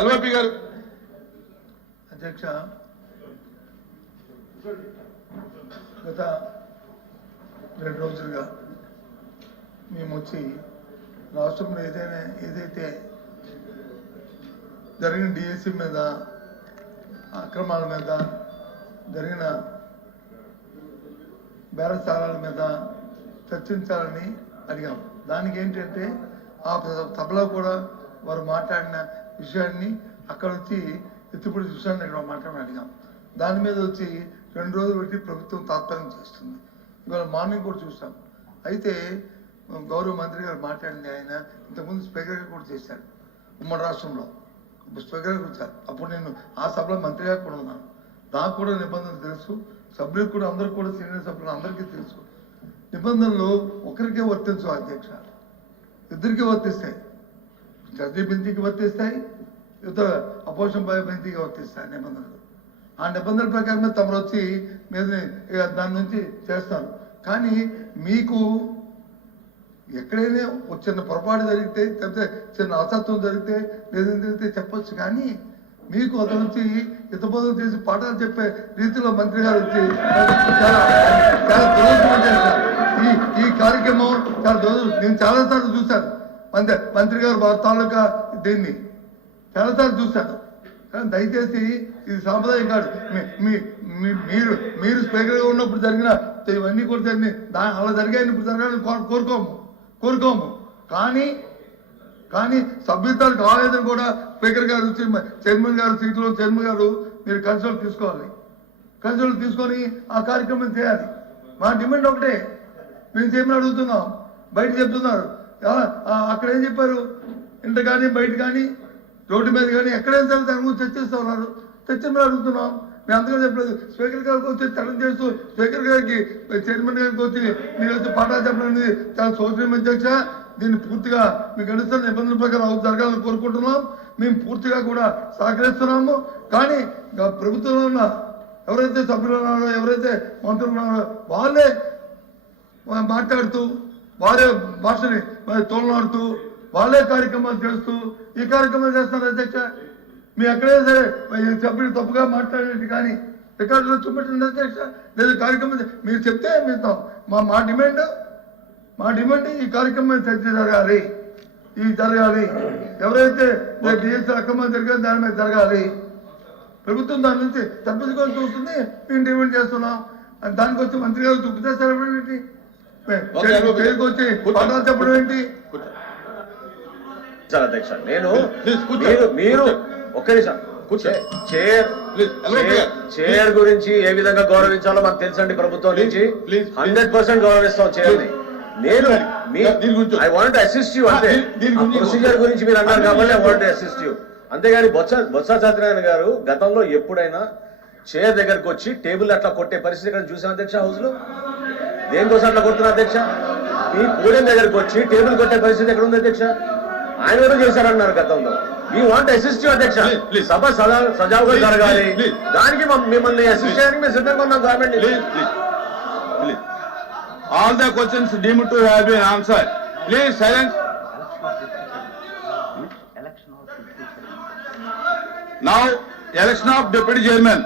ఎల్వైపి గారు. అధ్యక్ష, గత 2 రోజులుగా మేము వచ్చి రాష్ట్రంలో ఏదైతే జరిగిన డిఎస్సి మీద అక్రమాల మీద జరిగిన బేరసారాల మీద చర్చించాలని అడిగాం. దానికి ఏంటంటే ఆ సభలో కూడా వారు మాట్లాడిన విషయాన్ని అక్కడ వచ్చి ఎత్తిపడి విషయాన్ని ఇక్కడ మాట్లాడమని అడిగాం. దాని మీద వచ్చి 2 రోజులు పెట్టి ప్రభుత్వం తాత్పర్యం చేస్తుంది. ఇవాళ మార్నింగ్ కూడా చూసాం. అయితే గౌరవ మంత్రి గారు మాట్లాడింది, ఆయన ఇంతకుముందు స్పీకర్గా కూడా చేశారు ఉమ్మడి రాష్ట్రంలో, స్పీకర్గా వచ్చారు. అప్పుడు నేను ఆ సభలో మంత్రిగా కూడా ఉన్నాను. నాకు కూడా నిబంధనలు తెలుసు, సభ్యులకు కూడా, అందరికీ కూడా, సీనియర్ సభ్యులు అందరికీ తెలుసు. నిబంధనలు ఒకరికే వర్తించవు అధ్యక్ష, ఇద్దరికీ వర్తిస్తాయి. జడ్జి బెంచ్కి వర్తిస్తాయి, ఇతర అపోజిషన్ బెంచ్కి వర్తిస్తాయి నిబంధనలు. ఆ నిబంధనల ప్రకారమే తమరు వచ్చి మీద దాని నుంచి చేస్తారు. కానీ మీకు ఎక్కడైనా ఒక చిన్న పొరపాటు జరిగితే, లేకపోతే చిన్న అసత్వం జరిగితే, లేదంటే చెప్పొచ్చు. కానీ మీకు అతను వచ్చి హితబోధం చేసి పాఠాలు చెప్పే రీతిలో మంత్రి గారు వచ్చి చాలా దురదృష్టం చేస్తారు. ఈ కార్యక్రమం చాలా నేను చాలాసార్లు చూశాను. మంత్రి గారు వారి తాలూకా దీన్ని చాలాసార్లు చూశాను. కానీ దయచేసి ఇది సాంప్రదాయం కాదు. మీరు స్పీకర్గా ఉన్నప్పుడు జరిగిన ఇవన్నీ కూడా జరిగినాయి, అలా జరిగాయని ఇప్పుడు జరగాలని కోరుకోము. కానీ సభ్యతలకు ఆవేదన కూడా స్పీకర్ గారు చైర్మన్ గారు సీట్లో చైర్మన్ గారు మీరు కన్సల్ట్ తీసుకోవాలి. కన్సల్ట్ తీసుకొని ఆ కార్యక్రమం చేయాలి. మా డిమాండ్ ఒకటే, మేము చేయమని అడుగుతున్నాం. బయట చెప్తున్నారు, అక్కడ ఏం చెప్పారు, ఇంట కానీ బయట కానీ రోడ్డు మీద కానీ ఎక్కడైనా సరే దాని గురించి చర్చిస్తూ ఉన్నారు. చర్చమని అడుగుతున్నాం. మేము అంతగా చెప్పలేదు. స్పీకర్ గారికి వచ్చి చట్టం చేస్తూ స్పీకర్ గారికి చైర్మన్ గారికి వచ్చి మీరు వచ్చి పాఠాలు చెప్పడం అనేది చాలా శోచనీయం అధ్యక్ష. దీన్ని పూర్తిగా మీకు అనుసరణ నిబంధనల ప్రకారం జరగాలని కోరుకుంటున్నాం. మేము పూర్తిగా కూడా సహకరిస్తున్నాము. కానీ ప్రభుత్వంలో ఉన్న ఎవరైతే సభ్యులు ఉన్నారో, ఎవరైతే మంత్రులు ఉన్నారో వాళ్ళే మాట్లాడుతూ, వారే భాషని తోలనాడుతూ, వాళ్ళే కార్యక్రమాలు చేస్తూ ఈ కార్యక్రమాలు చేస్తున్నారు అధ్యక్ష. మీ ఎక్కడైనా సరే సభ్యులు తప్పుగా మాట్లాడేది కానీ రికార్డులో చూపెట్టండి అధ్యక్ష. లేదా కార్యక్రమం మీరు చెప్తే మీతో మా డిమాండ్ ఈ కార్యక్రమం చర్చ జరగాలి. ఎవరైతే డిఎస్సీ అక్రమం జరిగారో దాని మీద జరగాలి. ప్రభుత్వం దాని నుంచి తప్పించుకొని చూస్తుంది. మేము డిమాండ్ చేస్తున్నాం. దానికి వచ్చి మంత్రి గారు తుప్పు చేస్తారు ఏంటి, వచ్చి పాఠాలు చెప్పడం ఏంటి? అధ్యక్ష, మీరు ఒక్క నిమిషం చైర్ గురించి ఏ విధంగా గౌరవించాలో మనకు తెలుసండి. ప్రభుత్వం నుంచి 100% గౌరవిస్తాం చైర్ని. నేను I want to assist you, అంటే ప్రొసీజర్ గురించి మీరు అన్నారు కాబట్టి I want to assist you. అంతేగాని బొత్స సత్యనారాయణ గారు గతంలో ఎప్పుడైనా చైర్ దగ్గరకు వచ్చి టేబుల్ అట్లా కొట్టే పరిస్థితి ఇక్కడ చూసాం అధ్యక్ష. హౌస్ లో దేనికోసం అట్లా కొడుతున్నారు అధ్యక్ష? మీ పోడియం దగ్గరకు వచ్చి టేబుల్ కొట్టే పరిస్థితి ఎక్కడ ఉంది అధ్యక్ష? ఆయన కూడా చేశారన్నారు గతంలో. వీ వాంట్ అసిస్ట్ యూ అధ్యక్ష. సభ సజావుగా జరగాలి, దానికి మిమ్మల్ని అసిస్ట్ చేయడానికి మేము సిద్ధంగా ఉన్నాం. Government all the questions deemed to have been answered. Please silence. Now election of deputy chairman.